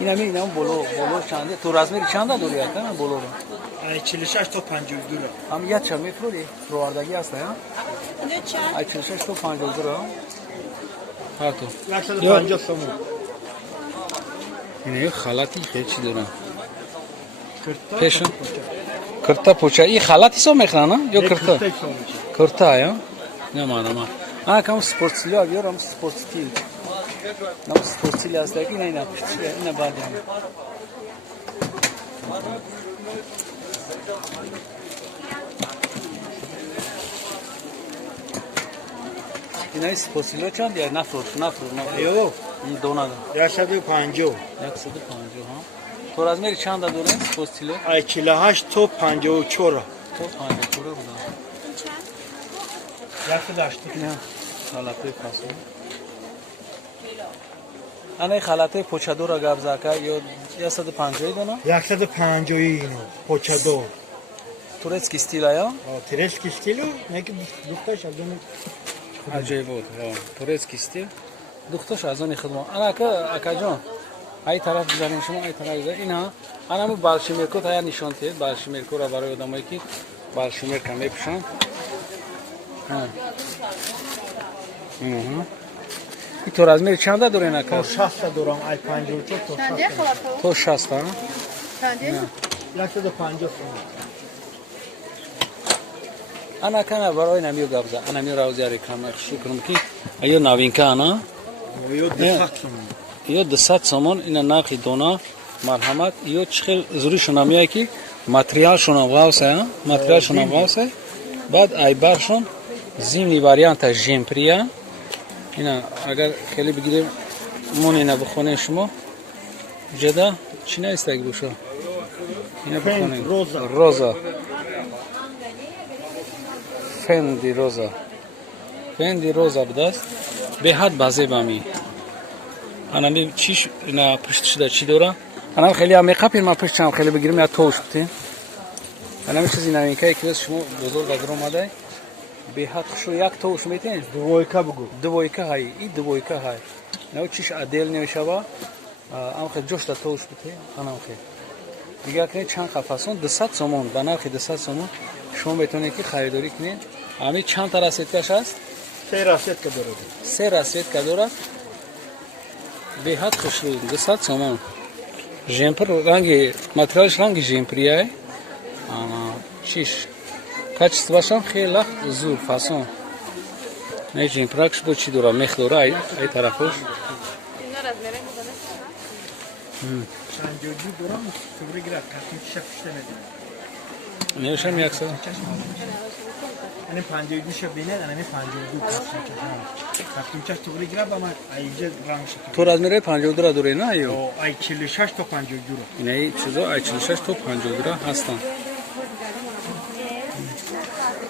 اینا می اینم بولو چنده تو رزمی چنده دوری کنه بولو رو 46 تا 52 را هم یه چه میفروری فروردگی هست ها اینجا چند؟ 46 تا 52 را هر تو 150 تومان اینا خلاتی خیلی چی دارن کرتا پیشن کرتا پوچه این خلاتی سو میخرن یا کرتا کرتا یا نه مادام آ کام سپورتسیل بیارم سپورتسیل نام سپورتسیل است که اینا اینا بعد اینا سپورتسیل چند یا نفروش یو این دونا دا 150 150 ها تو از میری چند داره سپورتسیل 48 تا 54 را تو 54 بود یک داشت نه خلاطه پاسو انا خلاطه پوچادور گاب زاکا یا 150 دونه 150 اینو پوچادور تورецький стиль آیا ترسکی стилю یک دوختاش از اون عجیب بود تورецький стиль دوختاش از اون خدمت انا اکا جان ای طرف بزنیم شما ای طرف بزنیم اینا انا مو بالشمیرکو تا نشون تید بالشمیرکو را برای آدمایی که بالشمیر کم میپوشن این تو رزمی چند دوره نکرد؟ تو 60 دورم ای 54 تو 60 چنده خلاطه؟ تو 60 ها؟ چنده؟ 150 انا کنه برای نمیو گابزا انا میو راوزیاری کم شکرم کی ایو نوینکا انا یو 200 ایو 200 سومون اینا ناخی دونا مرحمت ایو چخل زوری شنامیه کی ماتریال شناواسه ماتریال شناواسه بعد ای برشون زمینی واریانت ژمپریا اینا اگر خیلی بگیریم مون اینا بخونه شما جدا چی نیست بوشو اینا بخونه روزا فندی روزا بدست به حد بازه بامی انا می چیش اینا پشتش دا چی داره انا خیلی عمیقا پیر ما پشتم خیلی بگیریم یا توش بتین انا میشه این عمیقایی که شما بزرگ اگر اومده به حد خشو یک توش میتین دویکا بگو دویکا های این دویکا های نه چیش عدل نمیشه با ام خیلی جوش دا توش بتین انا خیلی دیگه که چند قفسون 200 سومون به نرخ 200 سومون شما بتونید که خریداری کنید امی چند تا رسیدکش هست 3 راسیت که داره 3 رسید که داره به حد خوشی 200 سومون ژمپر رنگ ماتریالش رنگ ژمپریه اما چیش کاچ باشم خیلی زور فاسون نه ژمپرکش با چی داره مخ داره ای طرفش اینا رزمیره میزنه؟ شنجوجی دورم توری گرفت کسی شفشته ندید نمیشم یک سال یعنی 52 شو بینه یعنی 52 کسی چه توری گرفت اما ایجاد رنگ شد تو رزمیره 52 را دوره نه ایو ای 46 تا 52 رو اینه چیزا ای 46 تا 52 را هستن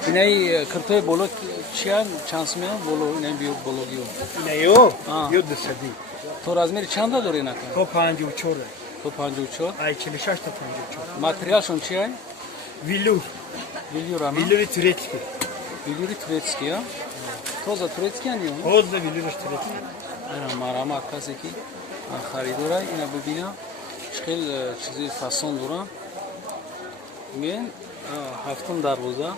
اینه کرتوی بولو چیان چانس میان بولو اینه بیو بولوگیو اینه یو 200 تو رزمیره چند دوره نکن تو 54 تو 54 ای 46 تا 54 ماتریالشون چیه ویلور ویلیورا ویلوری تورецький ویلیوری تورецький ها توزا تورецький نیو خود ویلورش تورецький اینا مرامت کسی که خریداره اینا ببینه چخیل چیزی فاسون داره من هفتم در روزه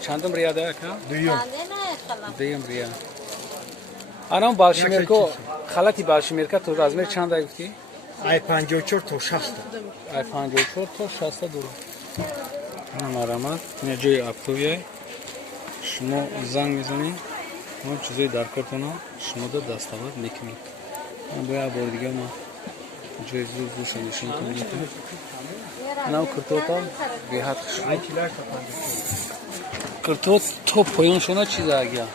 چندم ریا ده که دویوم دیم ریا انا بالشمیرکو خلاتی بالشمیرکا تو رزمیر چند ده گفتی ای 54 تا 60 ای 54 تا 60 داره اینا مرامت اینا جای اپتویه شما زنگ میزنید اون چیزی در کارتونا شما دو دستاورد میکنید من باید بار دیگه ما جای زود بوسه نشون کنید انا کرتوتا به حد خشم ای 40 تا 54 کرتوت تو پایان شونه چیز آگیا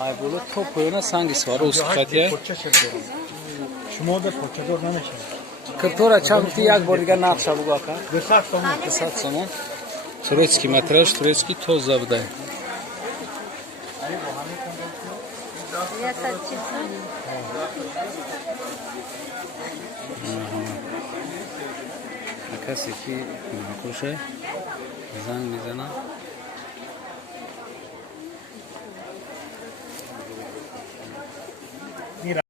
ای بولو تو پایان سنگی سوارو اسکاتیه شما در پوچادور نمیشه کرتورا چند یک بار دیگه نقشه بگو که 200 تومان 200 سومون турецкий материалш турецкий тоза буда касе ки нахоша занг мизана این